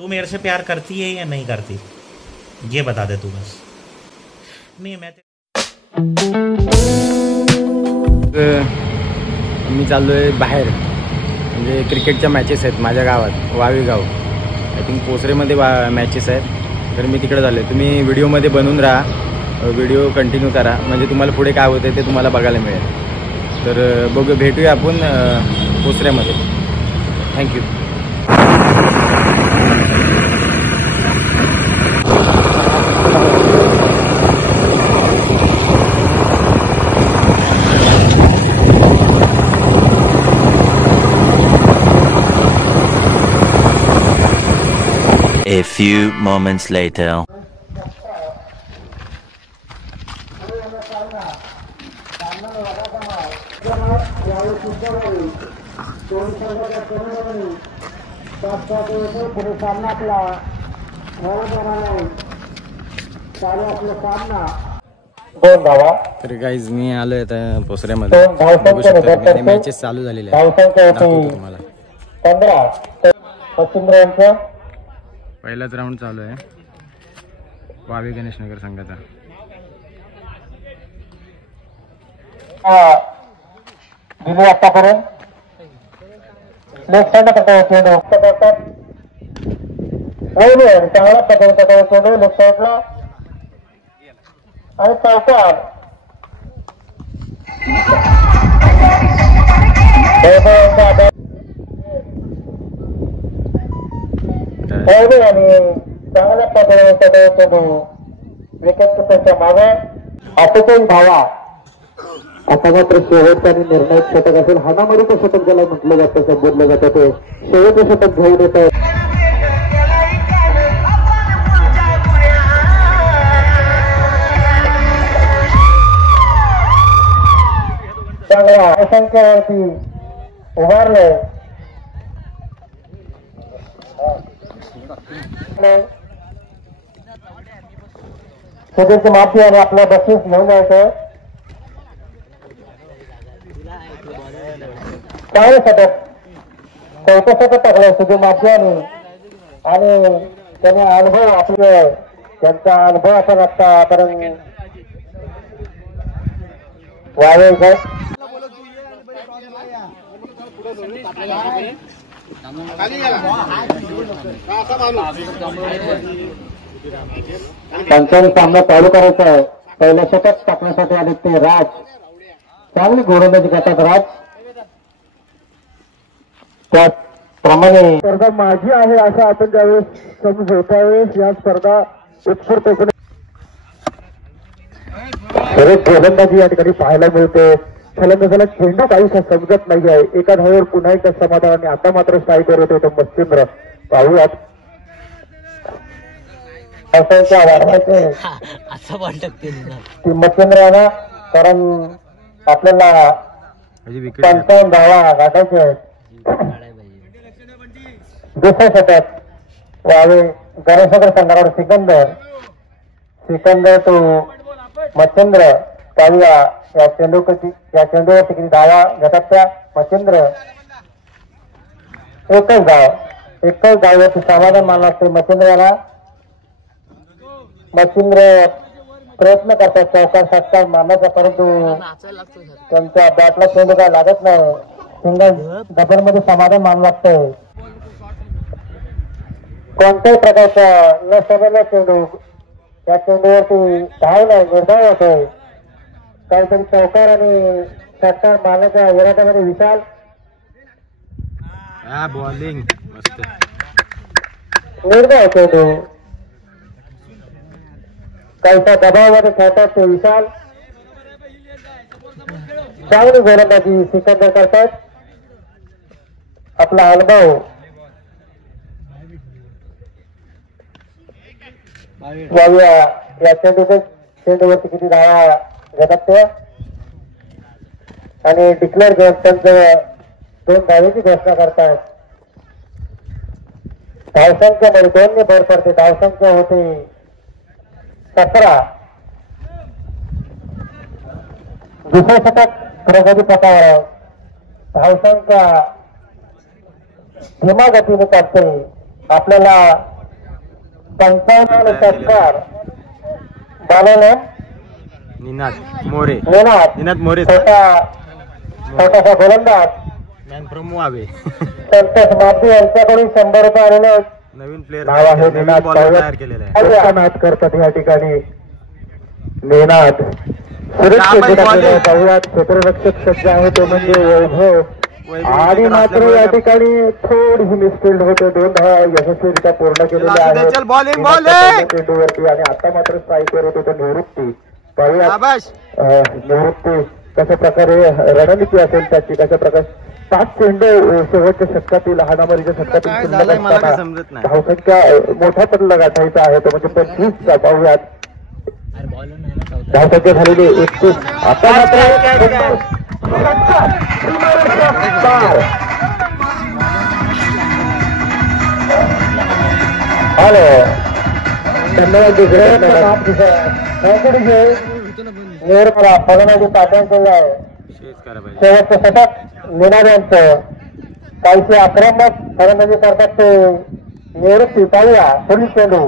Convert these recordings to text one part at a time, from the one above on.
तू मेरे से प्यार करती है या नहीं करती, ये बता दे तू बस। नहीं मैं मी चाललो आहे बाहेर, म्हणजे क्रिकेटच्या मॅचेस आहेत माझ्या गावात, वावी गाव. आय थिंक पोसरेमध्ये मॅचेस आहेत, तर मी तिकडे चाललो आहे. तुम्ही व्हिडिओमध्ये बनवून राहा, व्हिडिओ कंटिन्यू करा, म्हणजे तुम्हाला पुढे काय होतं ते तुम्हाला बघायला मिळेल. तर भेटूया आपण पोसऱ्यामध्ये. Thank you. A few moments later. तर गाईज मी आलोय आता पोसऱ्यामध्ये. बघू शकता तुम्ही, मॅचेस चालू झालेले आहेत. तुम्हाला 15 पहिलाच राऊंड चालू आहे वावी गणेश नगर संघाचा. दिली आतापर्यंत लेफ्ट साईडला पकडा चेंडू करतात. चांगला पकडा चेंडू लेफ्ट साईडला आणि चौकार. आणि चांगल्या पद्धतीने चेंडू विकेट किपरच्या मागे ऑफिशियल धावा. आता मात्र शेवटचा आणि निर्णायक षटक असेल. हाणामारीचं षटक ज्याला म्हटलं जातं, संबोधलं जातं, ते शेवटचं षटक घेऊन येत आहे. चांगल्या असंख्यावरती उभारले. सुधीरची माफी आणि आपलं बक्षीस घेऊन यायचं. चांगलं षटक, चौथं षटक टाकलं सुधीर माफियानी. आणि त्याने अनुभव आपले, त्यांचा अनुभव असा लागता कारण वावे त्यांचा सामना चालू करायचा आहे. पहिल्या षटक टाकण्यासाठी आले ते राज. चांगली गोलंदाजी करतात राज. त्याप्रमाणे स्पर्धा माझी आहे असं आपण ज्यावेळेस समजू त्यावेळेस या स्पर्धा उत्स्फूर्तपणे बरेच गोलंदाजी या ठिकाणी पाहायला मिळते. फलंदाजाला चेंडू काहीसा समजत नाही आहे. एका धावेवर पुन्हा एकदा समाधानाने आता मात्र स्ट्राईकवर होते तो मच्छिंद्र. पाहूयात ती मच्छिंद्राला, कारण आपल्याला 55 धावा गाठायचे आहेत. दुसऱ्या षटक वावे गणेशनगर संघावर सिकंदर तो मच्छिंद्र. पाहूया या चेंडूवरती किती धावा घेतात त्या मच्छिंद्र. एकच धाववरती समाधान मानलं असते मच्छिंद्राला. मच्छिंद्र प्रयत्न करतात चौकार षटकार मारण्याचा, परंतु त्यांच्या बॅटला चेंडू काय लागत नाही. सिंगल डबल मध्ये समाधान मानलं लागतंय. कोणत्याही प्रकारचा न समजला चेंडू त्या चेंडूवरती धाव नाही, निर्धाव होतोय. काहीतरी चौकार आणि षटकार मारण्याच्या इराद्यामध्ये विशाल. बॉलिंग मस्त, निर्धाव चेंडू काहीसा दबावामध्ये खेळतात ते विशाल. चांगली गोलंदाजी सिकंदर करतात. आपला अनुभव या चेंडूवरती किती धावा घेतात ते आणि डिक्लेअर घेऊन त्यांचं 2 धावेची घोषणा करतात. धावसंख्येमध्ये 2 ने भर पडते. धावसंख्या होते 17. दुसरे षटक प्रगती पथावर धावसंख्या धीमा गतीने काढते. आपल्याला 55 षटकार झालेले निनाद मोरे निनाद निनाद मोरे छोटासा गोलंदाज मॅन फ्रॉम वावे संतोष माती यांच्याकडून 100 रुपये आलेले आहेत. नवीन प्लेअर नाव आहे निनाद तयार केलेला आहे. नाद करतात या ठिकाणी निनाद क्षेत्ररक्षक सज्ज आहे तो म्हणजे वैभव आणि मात्र या ठिकाणी थोडीशी मिसफिल्ड होते. 2 धावा यशस्वीरित्या पूर्ण केलेल्या आहेत चेंडूवरती आणि आता मात्र स्ट्राईकवर होतो तो निवृत्ती. पाहूया निवृत्ती कशा प्रकारे रणनीती असेल त्याची, कशा प्रकारे 5 चेंडू शेवटच्या षटकातील हाणामारीच्या षटकातील धावसंख्या मोठा पडला गाठायचा आहे तो म्हणजे 25. पाहूयात धावसंख्या झालेली 31. आता मात्र हॅलो धन्यवाद निवृत्तीला फलंदाजी पाठवून केलं आहे. शेवटचं षटक निनाद यांचं काहीसे आक्रमक फलंदाजी करतात ते निवृत्ती. पाहूया पुढील चेंडू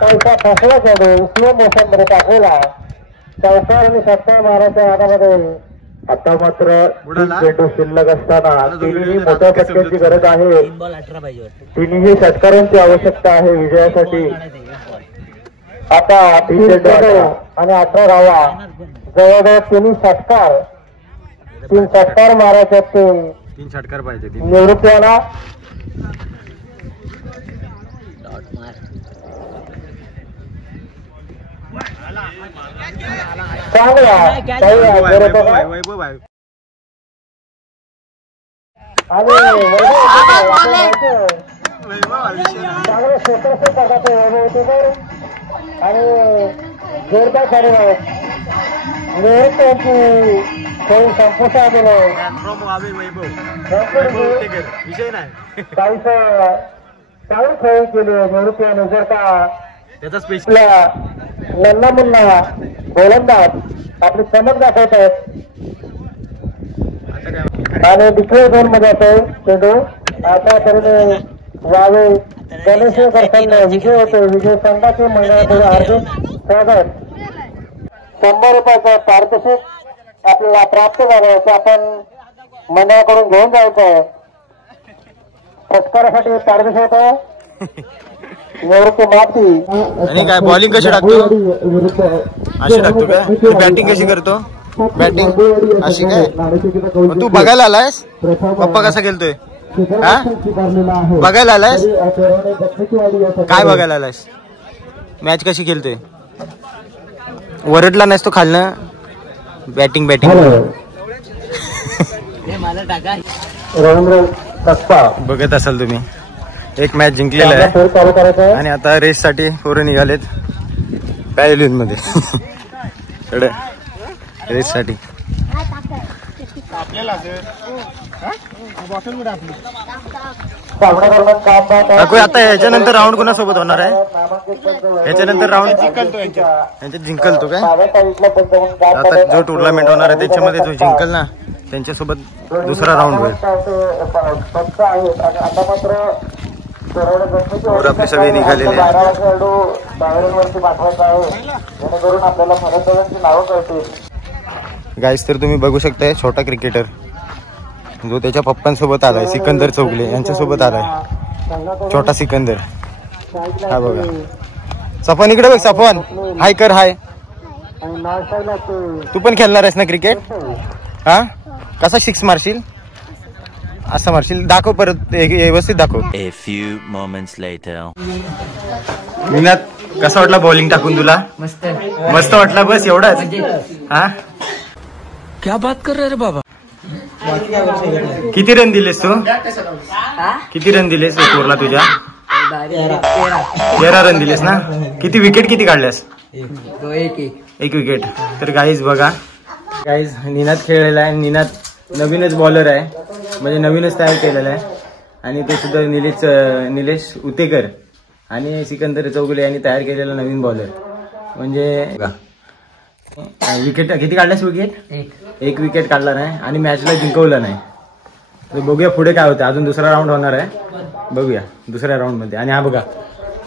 पैसा फसला चेंडू स्लो मोशन मध्ये टाकलेला चौकार आणि षटकार मारायच्या हातामध्ये. आता मात्र चेंडू शिल्लक असताना तिन्ही मोठ्या फटक्यांची गरज आहे. तिन्ही षटकारांची आवश्यकता आहे विजयासाठी. आता 3 चेंडू आणि 18 धावा जवळजवळ 3 षटकार मारायचे ते 3 षटकार पाहिजे निवृत्तीला. चांगला वैभव आहे चांगले क्षेत्रक्षक करतात आणि जोरदार झाले आहेत. निवृत्ती खेळ संपुष्टात आलेला विषय नाही काहीच चांगली खेळ केली निवृत्तीने. जर का त्याचा स्पेशल नन्ना मुन्ना गोलंदाज आपली चमक दाखवत आहेत आणि दुसऱ्या झोन मध्ये येतोय चेंडू. आता तरी वावे गणेश करताना विजय होतो. विजय संघाचे महिन्यापुढे हार्दिक स्वागत. 100 रुपयाचं पारितोषिक आपल्याला प्राप्त झालं आपण मंडळाकडून घेऊन जायचं आहे. पुरस्कारासाठी पारितोषिक होतं निवृत्ती माती. आणि काय बॉलिंग कशी टाकतो अशी टाकतो काय बॅटिंग कशी करतो बॅटिंग अशी काय. तू बघायला आलायस पप्पा कसा खेळतोय बघायला आलायस काय बघायला आलायस मॅच कशी खेळतोय. वरडला नाहीस तो खालनं बॅटिंग बघत असाल तुम्ही. एक मॅच जिंकलेला आहे आणि आता रेस साठी पोरं निघालेत पॅव्हिलियन मध्ये रेस साठी. आता याच्यानंतर राऊंड कोणासोबत होणार आहे. याच्यानंतर राऊंड यांच्यात जिंकल तो काय. आता जो टुर्नामेंट होणार आहे त्याच्यामध्ये जो जिंकल ना त्यांच्यासोबत दुसरा राऊंड होईल. आपले सगळे निघालेले गाईस. तर तुम्ही बघू शकताय छोटा क्रिकेटर जो त्याच्या पप्पांसोबत आलाय सिकंदर चौगले यांच्यासोबत आलाय छोटा सिकंदर. हा बघा सफन इकडे बघ सफन हाय कर हाय. तू पण खेळणार आहेस ना क्रिकेट. हा कसा 6 मारशील असं मारशील दाखव परत व्यवस्थित दाखव. A few moments later. Ninad कसा वाटला बॉलिंग टाकून तुला. मस्त वाटला बस एवढाच. हा क्या बात कर रहे रे बाबा. किती रन दिलेस तू किती रन दिलेस स्कोरला तुझ्या 13 रन दिलेस ना. किती विकेट किती काढल्यास. एक विकेट. तर गाईज बघा गाईज निनाद खेळलेला आहे. निनाद नवीनच बॉलर आहे म्हणजे नवीनच तयार केलेला आहे आणि ते सुद्धा निलेश उतेकर आणि सिकंदर चौगुले यांनी तयार केलेला नवीन बॉलर. म्हणजे विकेट किती काढल्यास विकेट. एक विकेट काढला नाही आणि मॅचला जिंकवलं नाही. बघूया पुढे काय होतं. अजून दुसरा राऊंड होणार आहे, बघूया दुसऱ्या राऊंड मध्ये. आणि हा बघा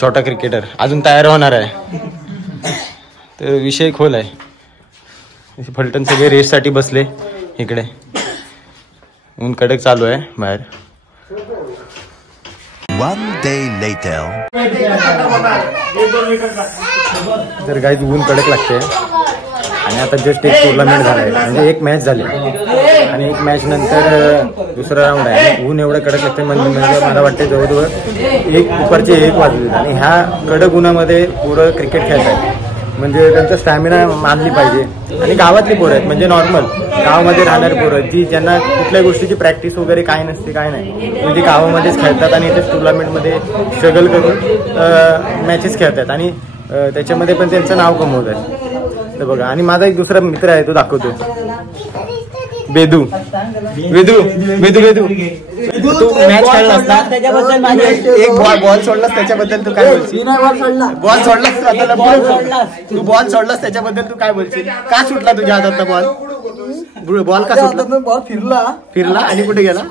छोटा क्रिकेटर अजून तयार होणार आहे. तर विषय खोल आहे. फलटण सगळे रेससाठी बसले इकडे. ऊन कडक चालू आहे बाहेर. One day later. तर गाईज ऊन कडक लागते आणि आता जस्ट एक टुर्नामेंट झालाय, म्हणजे एक मॅच झाली आणि एक मॅच नंतर दुसरा राऊंड आहे. ऊन एवढं कडक लागते म्हणजे मला वाटते जवळजवळ 1 वाजले आणि ह्या कडक उन्हामध्ये पुरं क्रिकेट खेळतात. म्हणजे त्यांचा स्टॅमिना मानली पाहिजे. आणि गावातली पोरं आहेत, म्हणजे नॉर्मल गावामध्ये राहणारी पोरं जी ज्यांना कुठल्याही गोष्टीची प्रॅक्टिस वगैरे काय नसते काय नाही, म्हणजे गावामध्येच खेळतात आणि इथे टुर्नामेंटमध्ये स्ट्रगल करून मॅचेस खेळतात आणि त्याच्यामध्ये पण त्यांचं नाव कमवत आहे. तर बघा. आणि माझा एक दुसरा मित्र आहे, तो दाखवतो, बेदू. वेदू वेदू वेदू तू मॅच खेळला असता त्याच्याबद्दल एक बॉल सोडलास त्याच्याबद्दल तू काय बोलशील? बॉल सोडलास तू बॉल सोडलास त्याच्याबद्दल तू काय बोलशील? का सुटला तुझ्या हातात बॉल का सुटला? बॉल फिरला आणि कुठे गेला?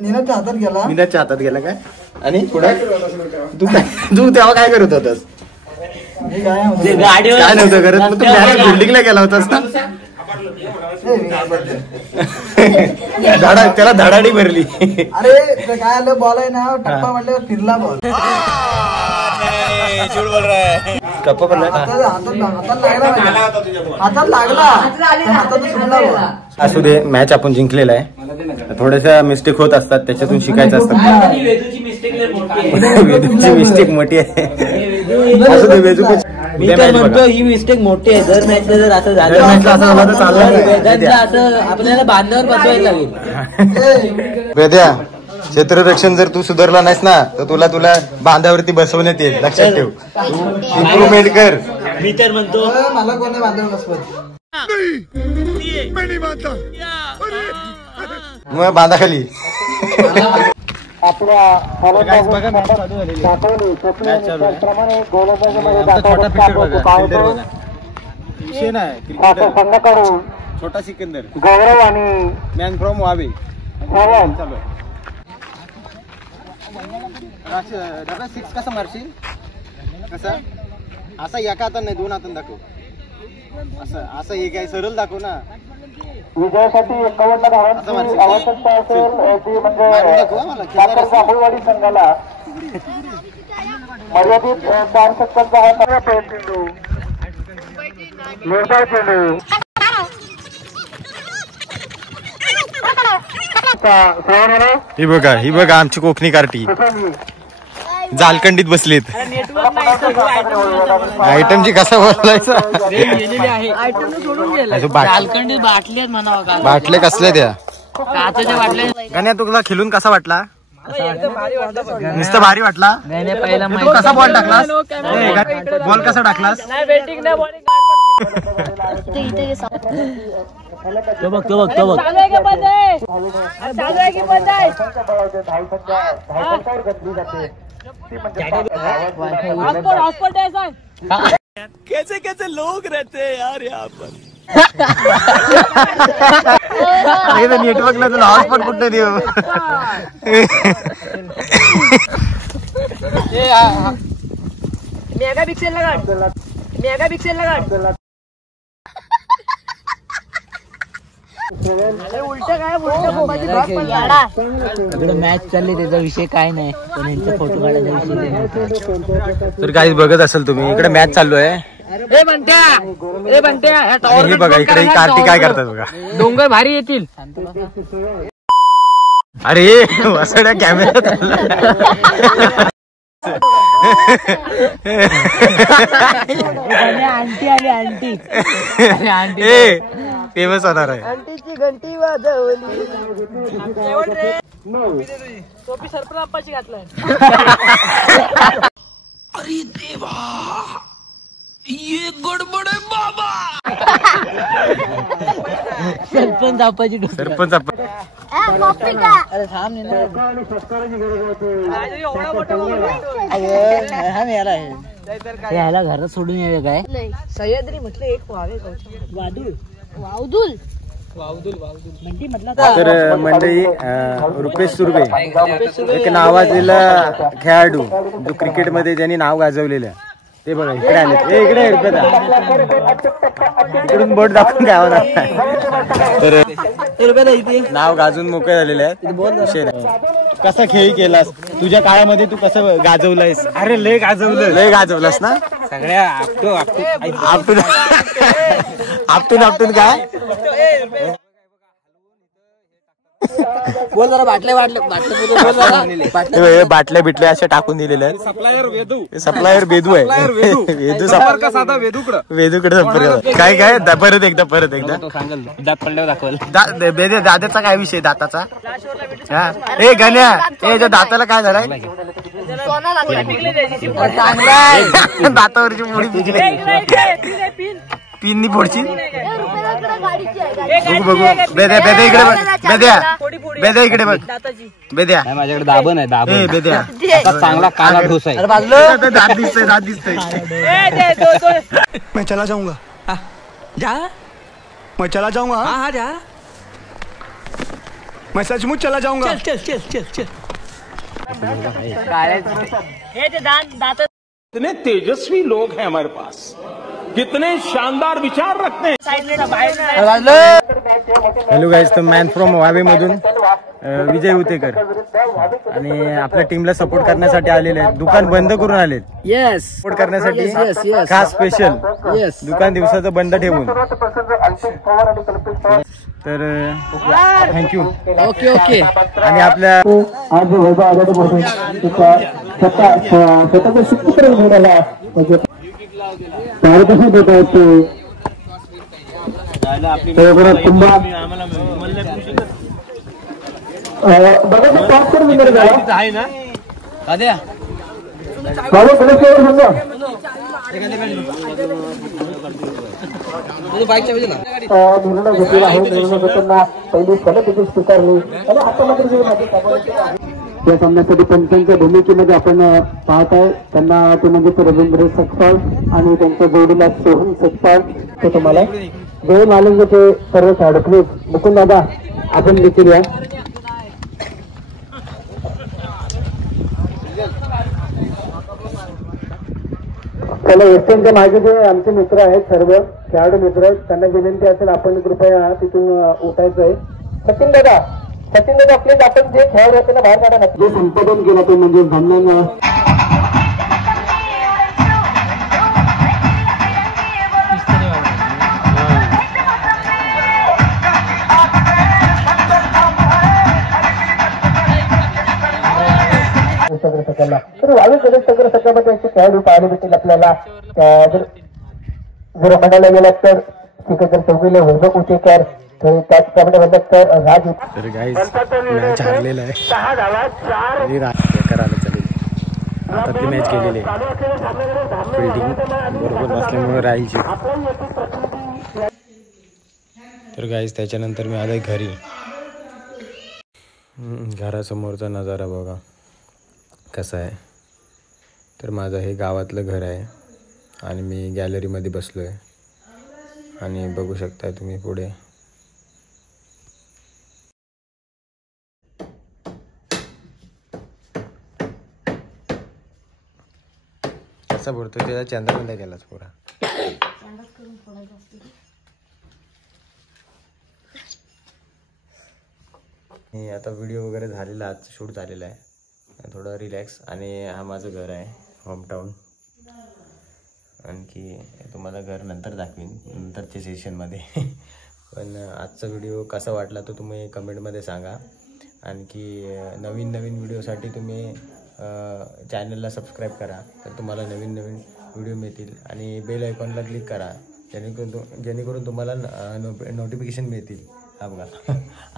नीरजच्या हातात गेला काय? आणि पुढे तू तेव्हा काय करत होतास? काय नव्हतं करत, मग तू बिल्डिंगला गेला होतास ना? त्याला धडाडी भरली. अरे काय आलं, बॉल आहे ना टप्पा म्हटल्यावर फिरला बॉल. टप्पा पडला, हातात लागला. असू दे, मॅच आपण जिंकलेला आहे. थोड्याशा मिस्टेक होत असतात, त्याच्यातून शिकायचं असतं. वेदूची मिस्टेक मोठी आहे. असू दे वेदू, ही मिस्टेक मोठी आहे. दर मॅचला जर असं झालं असं आपल्याला बांधावर बसवायला लागेल. वेद्या, क्षेत्ररक्षण जर तू सुधारला नाहीस ना तर तुला बांधावरती बसवण्यात येईल, लक्षात ठेव. इम्प्रुव्हमेंट कर. मी तर म्हणतो मला कोणी बांधावर बसवत. मग बांधाखाली. आपल्या संघाकडून छोटा सिकंदर, गौरव आणि मॅन फ्रॉम वावे चालू आहे. 6 कसं मारशील? कसं? असं एका हातात नाही, 2 हातात दाखव. असं हे काय सरळ दाखव ना. विजयासाठी 51 धावांची आवश्यकता असेल ती म्हणजे जांभूळवाडी संघाला मर्यादित 4 षटकांचा चेंडू. जोरदार चेंडू. ही बघा आमची कोकणी कार्टी जालकंडीत बसलीत. आयटमची कसं बोलायचं? बाटले कसले त्या गाण्या? तुला खेळून कसा वाटला? नुसतं भारी वाटला. तू कसा बॉल टाकलास? बॉल कसा टाकलास? तो बघ कैसे लोग रहते हैं यार यहाँ पर. नेटवर्कला तुला हॉटस्पॉट कुठे देऊ? मेगा पिक्सेल लगा मॅच चालली, त्याचा विषय काय नाही, पण यांचा फोटो काढायचा विषय. तर काही बघत असेल तुम्ही, इकडे मॅच चालू आहे. ए बंट्या हे बघा इकडे कार्तिक काय करतात बघा. डोंगर भारी येतील. अरे असं कॅमेरा आंटी आली, आंटी फेमस होणार आहे. आंटीची घंटी वाजवली. टोपी सरपंचाची घातलाय. अरे देवा, ये गडबड आहे बाबा. सरपंच आपाची सरपंच आप अरे थांब ना. एवढा मोठा हा मी याला यायला घरात सोडून यावे काय? सह्याद्री म्हटलं एक वावे वादुळ वावदुल वावदुल म्हणजे म्हटलं तर मंडळी रुपेश सुर्वे एक नावाजलेला खेळाडू जो क्रिकेटमध्ये ज्यांनी नाव गाजवलेलं आहे ते बघा इकडे आले. इकडे इकडून बोट दाखवून काय होणार. तर नाव गाजून मोकळे झालेले आहेत. कसा खेळ केलास तुझ्या काळामध्ये, तू कसं गाजवलंयस? अरे लय गाजवलंस ना सगळ्या आपटून काय बोल जरा बाटल्या बिटल्या अशा टाकून दिलेल्या आहेत. सप्लायर बेदू आहे. वेदूकडे संपर्क. काय परत एकदा दात पडल्यावर दाखवल. दादाचा काय विषय दाताचा? हा ए गण्या ए दाताला काय झालाय? दातावरची मुडी पिकली. पिननी फोडची बघू. बेद्या इकडे बघ. बेद्या इकडे बघ. बेद्या माझ्याकडे दाबण आहे. दाबण बेद्या चांगला काला ढोस आहे. दात दिसतंय. मैं चला जाऊंगा. जा मैं चला जाऊंगा. हा जा. मैं सचमुच चला जाऊंगा. चल हे ते दात कितने तेजस्वी लोग हैं हमारे पास, कितने शानदार विचार रखते हैं. हॅलो गाईज, तर मॅन फ्रॉम वावे मधून विजय उतेकर आणि आपल्या टीमला सपोर्ट करण्यासाठी आलेले आहेत. दुकान बंद करून आलेत. येस सपोर्ट करण्यासाठी खास स्पेशल दुकान दिवसाचं बंद ठेवून. तर थँक्यू. ओके आणि आपल्या आज वैभव आघाडी म्हणून स्वतःचा सुपुत्र मिळाला म्हणजे कसं देता येतो कुंभा बघा पाच तर विनर झाला आहे ना दाद्या. निर्णय घेतलेला आहे. निर्णय घेताना पहिली फलक देखील स्वीकारली आणि आता मात्र या सामन्यासाठी पंचांच्या भूमिकेमध्ये आपण पाहताय त्यांना ते म्हणजे रवींद्र सकपाळ आणि त्यांच्या जोडीला सोहम सकपाळ. ते तुम्हाला वेळ नालंजचे सर्व खेळाडू प्लीज मुकुंद दादा आपण देखील या. चला वेस्टर्नच्या मागे जे आमचे मित्र आहेत सर्व खेळाडू मित्र आहेत त्यांना विनंती असेल आपण कृपया तिथून उठायचं आहे. सचिन दादा प्लीज आपण जे खेळाडू आहेत त्यांना बाहेर काढा. जे संपादन केलं ते म्हणजे भांडण तर वावी गणेश सगळ्यामध्ये असे खेळाडू पाहायला भेटेल आपल्याला. जर म्हणायला गेलं तर सिकंदर चौगुले, वैभव उतेकर, तर त्याचप्रमाणे म्हणतात तर राज. तर गाईज मॅच हारलेला आहे. करायला चालेल. आतातली मॅच गेलेली आहे. फिल्डिंग बरोबर नसल्यामुळे राहायची. तर गाईज त्याच्यानंतर मी आलोय घरी. घरासमोरचा नजारा बघा कसा आहे. तर माझं हे गावातलं घर आहे आणि मी गॅलरीमध्ये बसलो आहे आणि बघू शकताय तुम्ही पुढे. कसा बोलतो त्याचा चंद्रबंद केलाच पुरा. आता व्हिडिओ वगैरे झालेला, आज शूट झालेला आहे. थोडं रिलॅक्स. आणि हा माझं घर आहे, होमटाऊन. आणखी तुम्हाला घर नंतर दाखवीन नंतरच्या सेशनमध्ये. पण आजचा व्हिडिओ कसा वाटला तो तुम्ही कमेंटमध्ये सांगा. आणखी नवीन व्हिडिओसाठी तुम्ही चॅनलला सबस्क्राईब करा, तर तुम्हाला नवीन व्हिडिओ मिळतील. आणि बेल आयकॉनला क्लिक करा जेणेकरून तुम्हाला नोटिफिकेशन मिळतील. हा बघा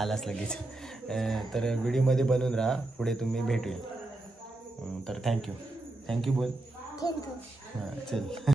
आलाच लगेच. तर व्हिडिओमध्ये बनवून राहा, पुढे तुम्ही भेटूया. तर थँक्यू बोल. हां चल.